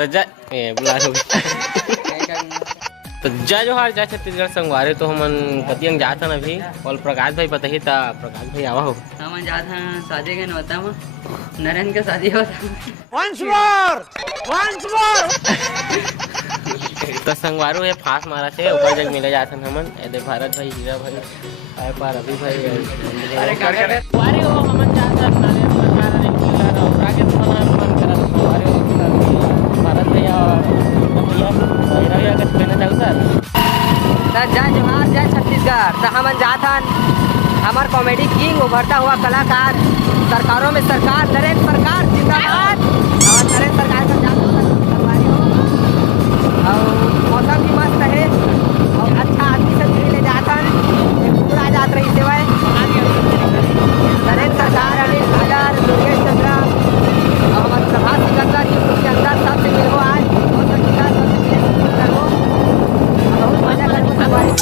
तो बुला तो जय जोहार जय छत्तीसगढ़ संगवारी। तो हमन कतियंग जात हन अभी और प्रकाश भाई बताही ता प्रकाश भाई आवा हो हमन जात हन शादी के नवता में नरेंद्र के शादी होता once more तो संगवारू है फास मारा से ऊपर जग मिले जात हन हमन एदे भारत भाई हीरा भाई आए पार अभी भाई अरे काका वारे हो हमन जात हन नरेंद्र सरकार रे किला रा आगे तो मन करा वारे हो भारत भाई और हीरा भैया के पहले चलता जय जोहार जय छत्तीसगढ़। तो हमन जात हन हमार कॉमेडी किंग उभरता हुआ कलाकार सरकारों में सरकार नरेंद्र सरकार जिंदाबाद। और नरेंद्र सरकार का जात और मौसम भी मस्त है और अच्छा आदमी सब ले जात हन पूरा जात रही सेवाएं नरेंद्र सरकार अनिल सागर दुर्गेश चंद्रा और हमारे प्रभात सिकंदर यूट्यूब के अंदर सबसे मिलो आज बहुत अच्छा सबसे करो बहुत मजा करो सवारी।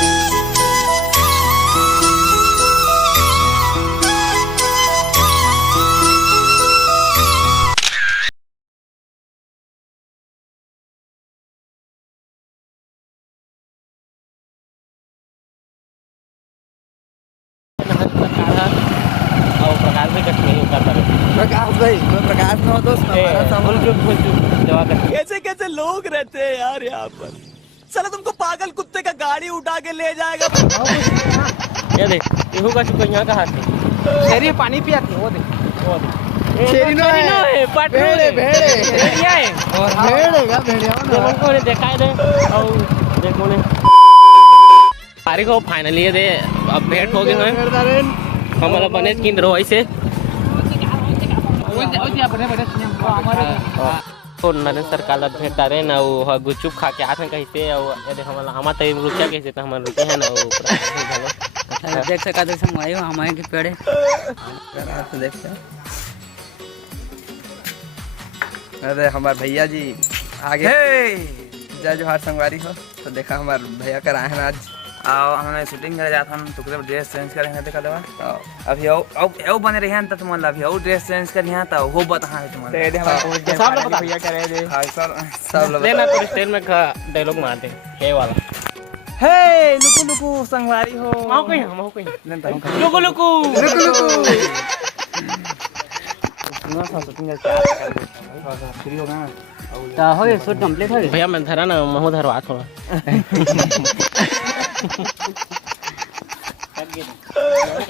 प्रकाश भाई मैं प्रकाश ना हो दोस्त कैसे कैसे लोग रहते हैं यार यहाँ पर। साला तुमको पागल कुत्ते का गाड़ी उठा के ले जाएगा। ये देख इहू का चुका यहाँ का हाथ है शेरी पानी पियाती वो देख शेरी नो है भेड़े भेड़िया है और भेड़ेगा भेड़िया ना को ने देखा दे और देखो ने तारीख को फाइनली दे अब भेंट हो गए हैं हमारा बने किन रहो ऐसे तो नरेंद्र सरकार भेंटा रहे ना वो गुपचुप खा के आते कहते और यदि हमारा हमारा तय रुकिया कैसे तो हमारे रुके हैं ना वो देख सका देख संगवाई हमारे के पेड़े देखते अरे हमारे भैया जी आगे जय जोहार संगवारी हो। तो देखा हमारे भैया कर आए हैं आज आओ हमने शूटिंग करे जात हम तो ड्रेस चेंज करेंगे देखा देवा अभी औ बने रहे हैं त तुम अभी औ ड्रेस चेंज कर यहां त हो बता है तुम दे हमारे सब लोग भैया करे दे हां सब लोग लेना तो स्टेज में डायलॉग मारते हे वाला हे लुकु लुकु संगवारी हो माओ कहीं लुकु लुकु सुनो सा शूटिंग कर फ्री हो गया तो हो शूट कंप्लीट हो भैया मैं धरा ना महू धरवा थोड़ा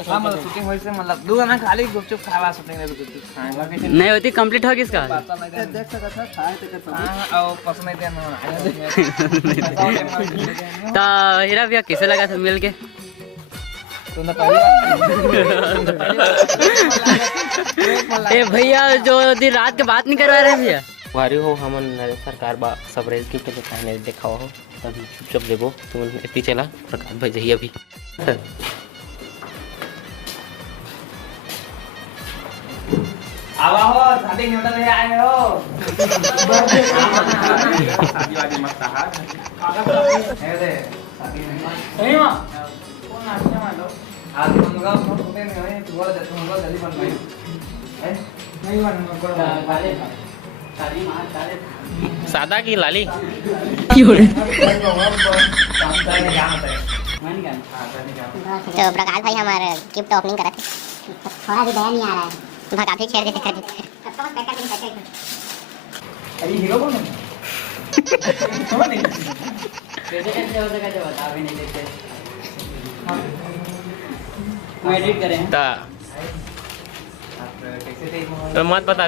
हां मतलब शूटिंग होई से मतलब दू ना खाली गुपचुप खावा शूटिंग में गुपचुप खाएगा नहीं होती कंप्लीट हो किसका देख सकता था खाए तो हां और पसंद नहीं देना तो हीरा भैया कैसे लगा था मिल के तूने पहली बार ए भैया जो दिन रात के बात नहीं करवा रहे भैया वारी हो हमन सरकार बा सब रेल के दिखाई नहीं देखा हो तभी चुपचाप देखो तुम इतनी चला प्रकाश भाई जही अभी आवा हो शादी न्योता ले आए हो शादी वाली मत कहा है रे शादी नहीं मां कौन नाचने वाला आज मंगा फोटो पे नहीं तू बोल दे तुम बोल जल्दी बन भाई है नहीं बनूंगा वाले शादी मां शादी सादा की लाली क्यों रे तो प्रकाश भाई हमारे गिफ्ट ओपनिंग करा थे थोड़ा भी दया नहीं आ रहा है भगा भी खेल देते कर अरे हीरो कौन है कैसे हो सका जो बता भी नहीं देते हम एडिट करें ता तो मत बता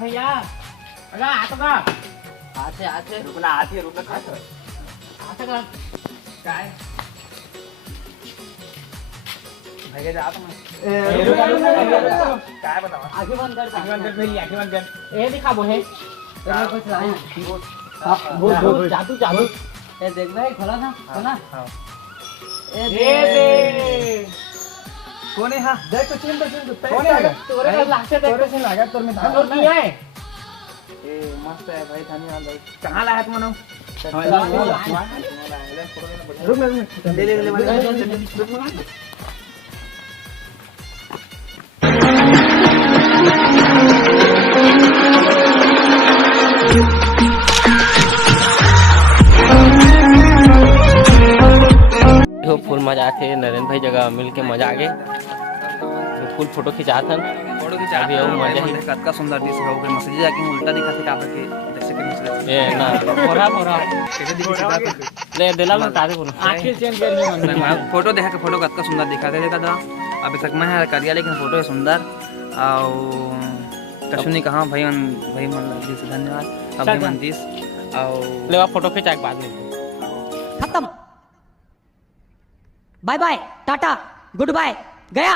भैया अगर आता का आते रुकना आती रुकना खाता आता का काय भैया जा तुम काय बताओ आगे बंद कर मेरी आंखें बंद कर ये दिखा वो है कुछ लाए जादू ए देख भाई खोला ना हां ए दे कौन है हां देख तो चिन कौन है तोरे का लागते देख तोरे से लगा तोर में धान और किया है ए मस्त है भाई, धन्यवाद भाई। कहाँ लाया तुम लोग? रुक ले ले ले फुल मजा आते नरेंद्र भाई जगह मिल के मजा आ गए। फुल फोटो खिंचात हन। फोटो खिंचा अभी वो मजा ही कत का सुंदर दिस हो गए मस्जिद जाके उल्टा दिखा थे काबर के जैसे कि मस्जिद ए ना पोरा पोरा कैसे दिखी सीधा ले दिला में तारे बोलो आखिर चेंज कर ली मन फोटो देखा के फोटो कत का सुंदर दिखा थे देखा था अभी तक मैं करिया लेकिन फोटो है सुंदर और कशुनी कहाँ भाई मन दिस धन्यवाद अभी मन दिस और ले फोटो खिंचा के बाद में खत्म, bye bye, tata, goodbye, गया।